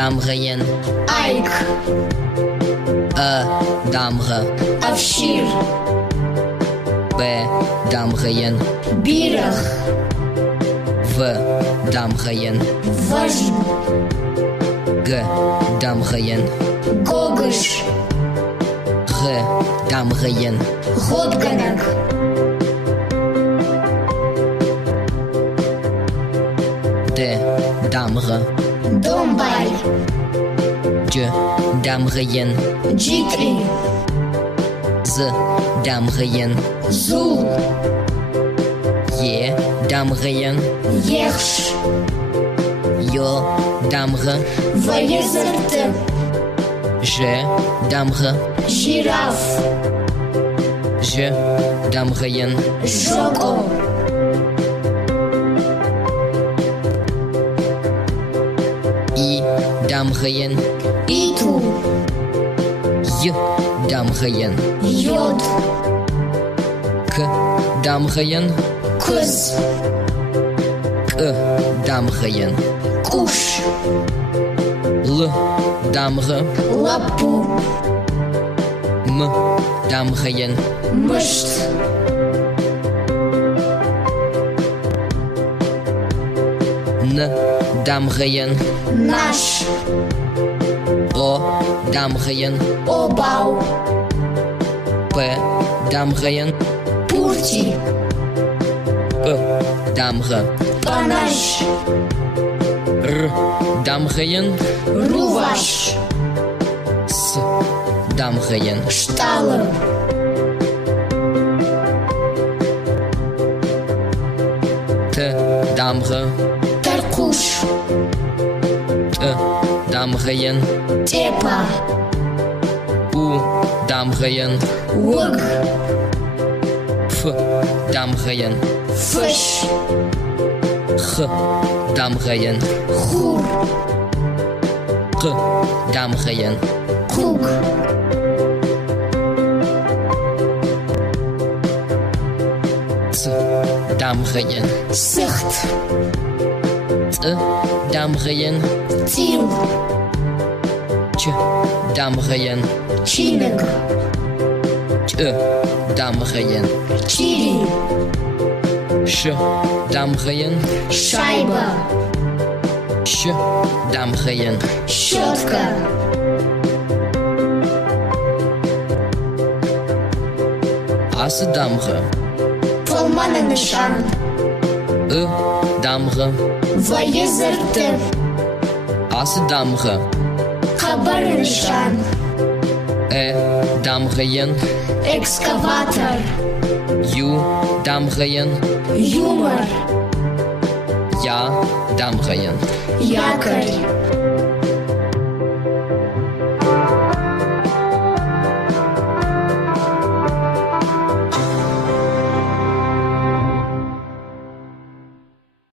Damgăien. Aic. Damgă. Avșir. Damgăien. Birăh. Damgăien. Văjn. Damgăien. Gogăș. Damgăien. Hodgănăc. Damgă. Dombari. Damgăien. Gitri. Damgăien. Zul. Damgăien. Ехш. Damgă. Văiezărtă. Damgă. Jiraf. Damgăien. Joco. Damgăien. Itu. Damgăien. Iod. Damgăien. Câz. Damgăien. Cuș. Damgă. Lăpu. Damgăien. Mășt. Damgăien. Naș. Damgăien. Obau. Damgăien. Purci. Damgă. Panaș. Damgăien. Ruvaș. Damgăien. Ștală. Damgă. Tărcuș. Damgăien. Tepa. Damgăien. Uăg. Damgăien. Făș. Damgăien. Hur. Damgăien. Cug. Damgăien. Sâht. Damgăien. Țil. Damgăien. Cinăg. Damgăien. Ciri. Damgăien. Șaibă. Damgăien. Șotcă. Damgă. Polmană nășan. Damgă. Văiezărtă. Damgă. Habar nășan. Damgăien. Excavator. Damgăien. Юмор. Damgăien. Якорь.